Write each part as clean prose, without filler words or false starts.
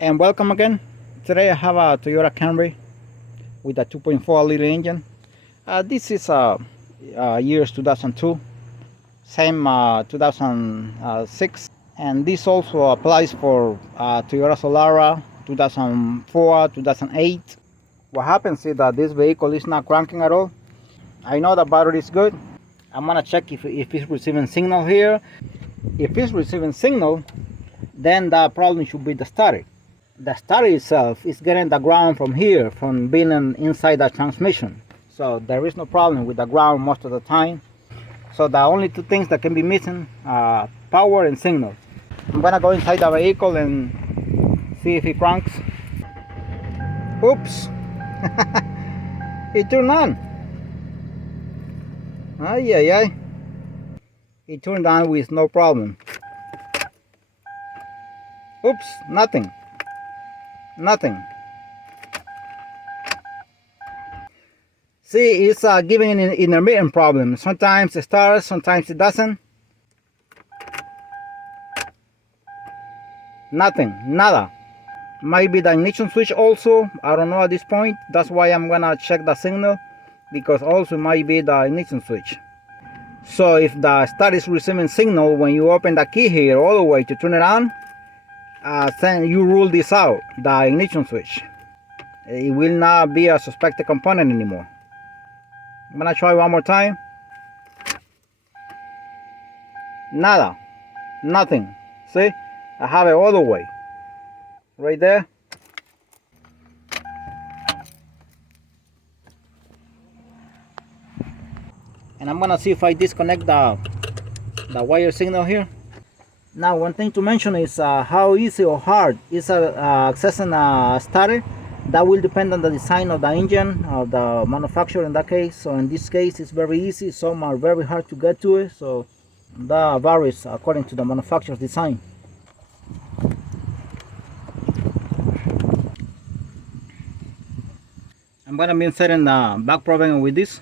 And welcome again. Today I have a Toyota Camry with a 2.4 liter engine. This is years 2002, same 2006, and this also applies for Toyota Solara 2004, 2008. What happens is that this vehicle is not cranking at all. I know the battery is good. I'm gonna check if it's receiving signal here. If it's receiving signal, then the problem should be the starter. The starter itself is getting the ground from here, from being inside the transmission. So there is no problem with the ground most of the time. So the only two things that can be missing are power and signal. I'm gonna go inside the vehicle and see if it cranks. Oops! It turned on. Ay, ay, ay. It turned on with no problem. Oops, nothing. Nothing. See, it's giving an intermittent problem. Sometimes it starts, sometimes it doesn't. Nothing, nada. Might be the ignition switch also. I don't know at this point. That's why I'm gonna check the signal, because also might be the ignition switch. So if the start is receiving signal when you open the key here all the way to turn it on, then you rule this out, the ignition switch. It will not be a suspected component anymore. I'm gonna try one more time. Nada, nothing. See, I have it all the way right there. And I'm gonna see if I disconnect the wire signal here. Now, one thing to mention is how easy or hard is accessing a starter. That will depend on the design of the engine, of the manufacturer in that case. So in this case, it's very easy. Some are very hard to get to it. So that varies according to the manufacturer's design. I'm gonna be inserting the back program with this.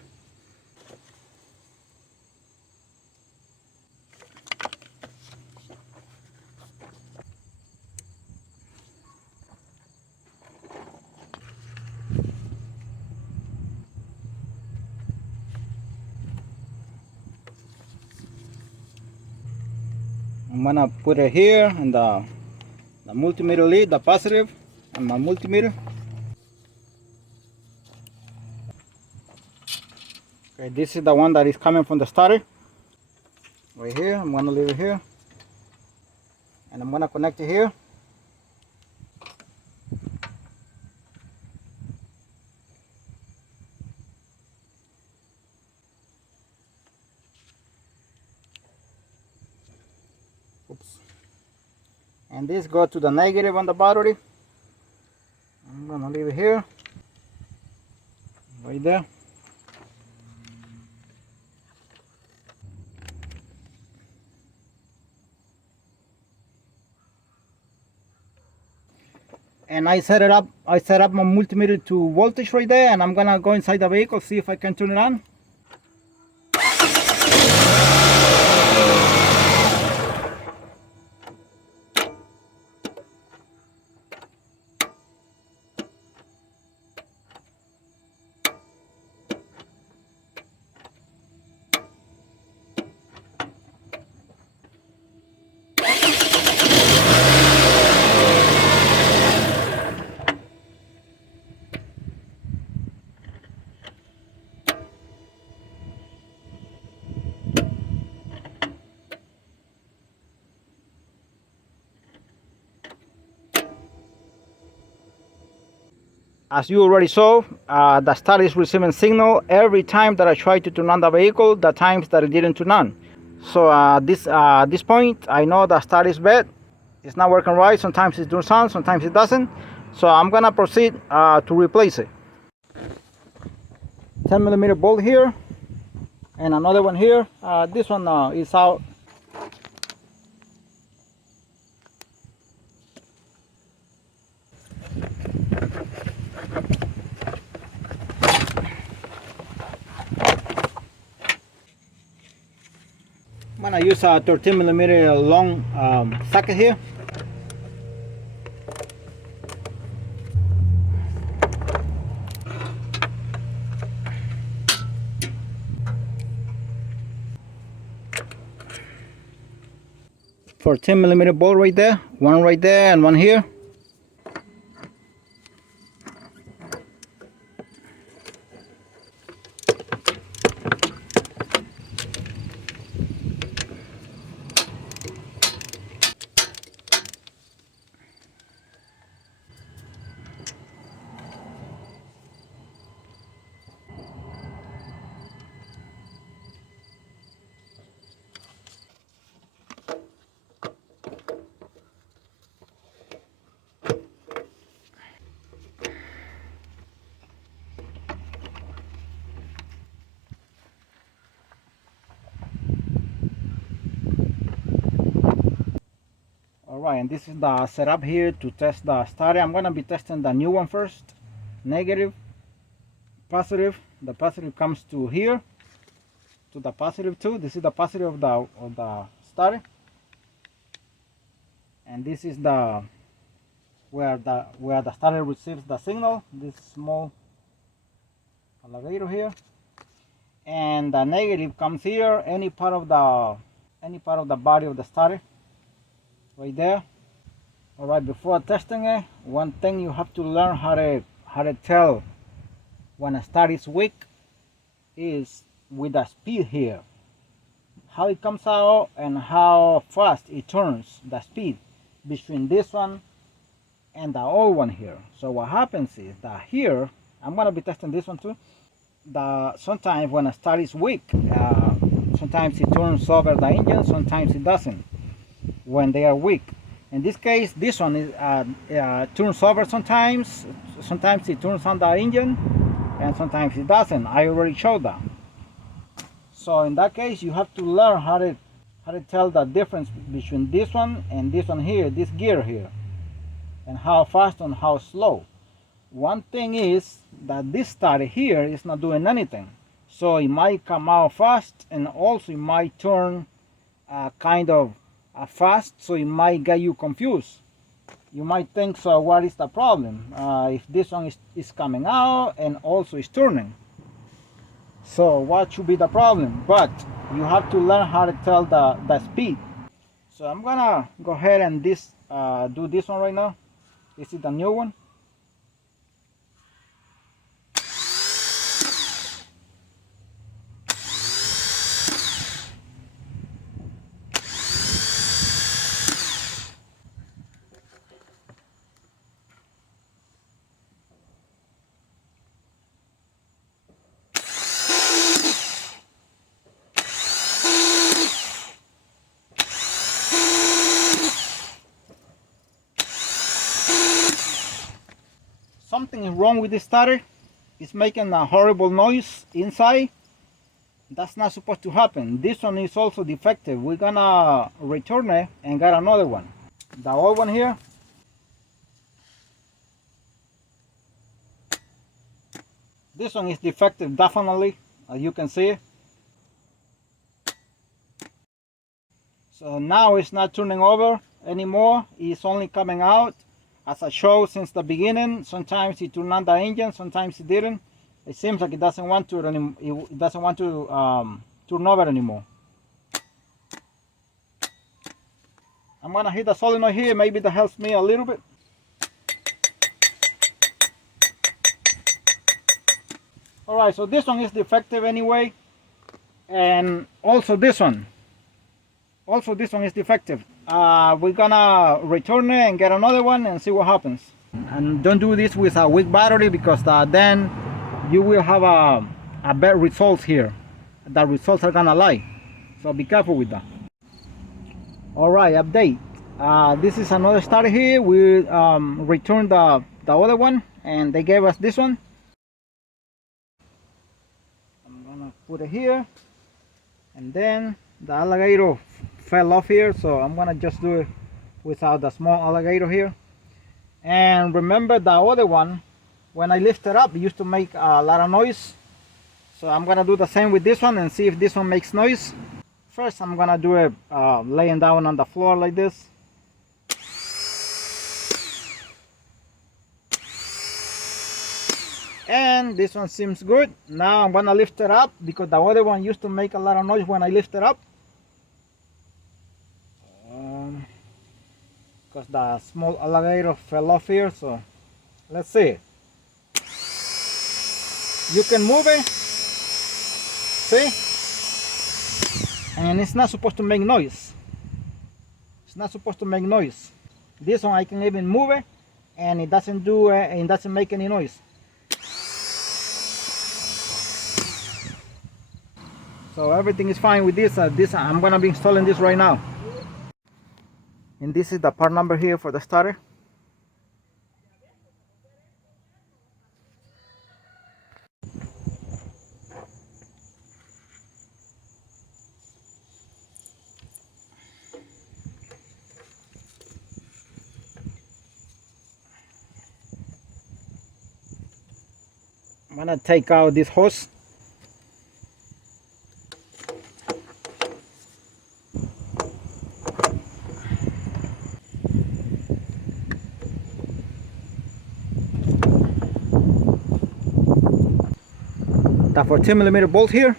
I'm gonna put it here and the multimeter lead, the positive, and my multimeter. Okay, this is the one that is coming from the starter. Right here, I'm gonna leave it here. And I'm gonna connect it here. Oops. And this goes to the negative on the battery. I'm gonna leave it here. Right there. And I set up my multimeter to voltage right there, and I'm gonna go inside the vehicle, see if I can turn it on. As you already saw, the start is receiving signal every time that I try to turn on the vehicle, the times that it didn't turn on. So at this point, I know the start is bad. It's not working right. Sometimes it turns on, sometimes it doesn't. So I'm gonna proceed to replace it. 10mm bolt here, and another one here. This one is out. I'm gonna use a 13mm long socket here. 14mm bolt right there, one right there and one here. Alright, and this is the setup here to test the starter. I'm gonna be testing the new one first. Negative, positive. The positive comes to here, to the positive too. This is the positive of the starter, and this is the where the starter receives the signal. This small alligator here, and the negative comes here. Any part of the body of the starter, right there. All right, before testing it, one thing you have to learn how to tell when a starter is weak is with the speed here, how it comes out and how fast it turns, the speed between this one and the old one here. So what happens is that here, I'm gonna be testing this one too. Sometimes when a starter is weak, sometimes it turns over the engine, sometimes it doesn't when they are weak. In this case, this one is turns over sometimes it turns on the engine, and sometimes it doesn't. I already showed that. So in that case, you have to learn how to tell the difference between this one and this one here, this gear here, and how fast and how slow. One thing is that this starter here is not doing anything, so it might come out fast, and also it might turn kind of fast, so it might get you confused. You might think, so what is the problem if this one is coming out and also is turning? So what should be the problem? But you have to learn how to tell the speed. So I'm gonna go ahead and do this one right now. This is the new one. Something is wrong with this starter. It's making a horrible noise inside. That's not supposed to happen. This one is also defective. We're gonna return it and get another one. The old one here. This one is defective, definitely, as you can see. So now it's not turning over anymore. It's only coming out. As I showed since the beginning, sometimes it turned on the engine, sometimes it didn't. It seems like it doesn't want to turn over anymore. I'm gonna hit the solenoid here. Maybe that helps me a little bit. All right, so this one is defective anyway, and also this one. Also, this one is defective. We're gonna return it and get another one and see what happens. And don't do this with a weak battery, because then you will have a bad results here. The results are gonna lie. So be careful with that. All right, update. This is another starter here. We returned the other one, and they gave us this one. I'm gonna put it here, and then the alligator fell off here, so I'm gonna just do it without the small alligator here. And remember, the other one, when I lift it up, it used to make a lot of noise. So I'm gonna do the same with this one and see if this one makes noise. First, I'm gonna do it laying down on the floor like this. And this one seems good. Now I'm gonna lift it up, because the other one used to make a lot of noise when I lift it up. because the small alligator fell off here. So let's see. You can move it, see, and it's not supposed to make noise. It's not supposed to make noise. This one I can even move it, and it doesn't do it doesn't make any noise. So everything is fine with this. I'm gonna be installing this right now. And this is the part number here for the starter. I'm gonna take out this hose. The 14mm bolt here.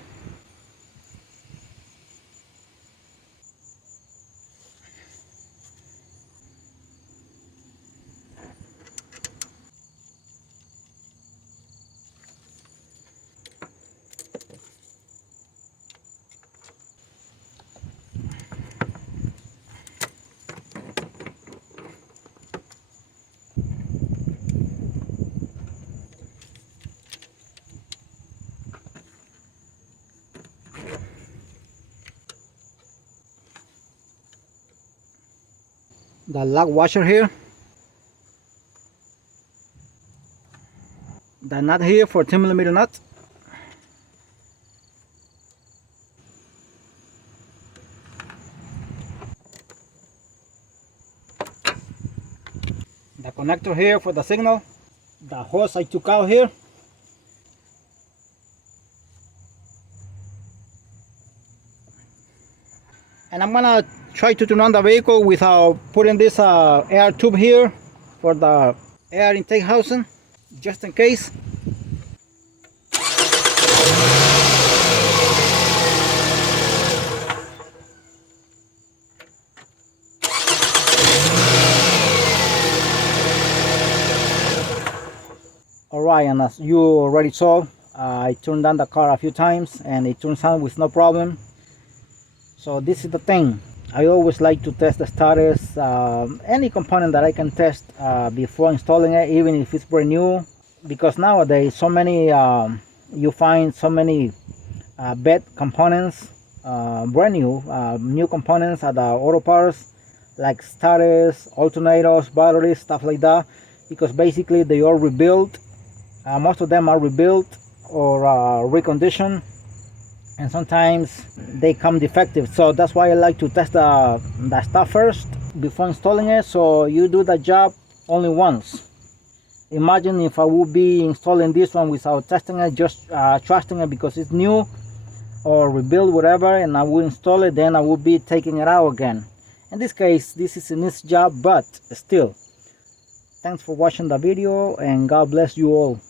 The lock washer here, the nut here for 10mm nut, the connector here for the signal, the hose I took out here, and I'm gonna try to turn on the vehicle without putting this air tube here for the air intake housing, just in case. Alright, and as you already saw, I turned on the car a few times and it turns on with no problem. So this is the thing, I always like to test the starters, any component that I can test before installing it, even if it's brand new, because nowadays so many you find so many bad components, brand new components at the auto parts, like starters, alternators, batteries, stuff like that, because basically they are rebuilt. Most of them are rebuilt or reconditioned, and sometimes they come defective. So that's why I like to test the stuff first before installing it, so you do the job only once. Imagine if I would be installing this one without testing it, just trusting it because it's new or rebuild, whatever, and I will install it, then I will be taking it out again. In this case, this is a nice job, but still, thanks for watching the video and God bless you all.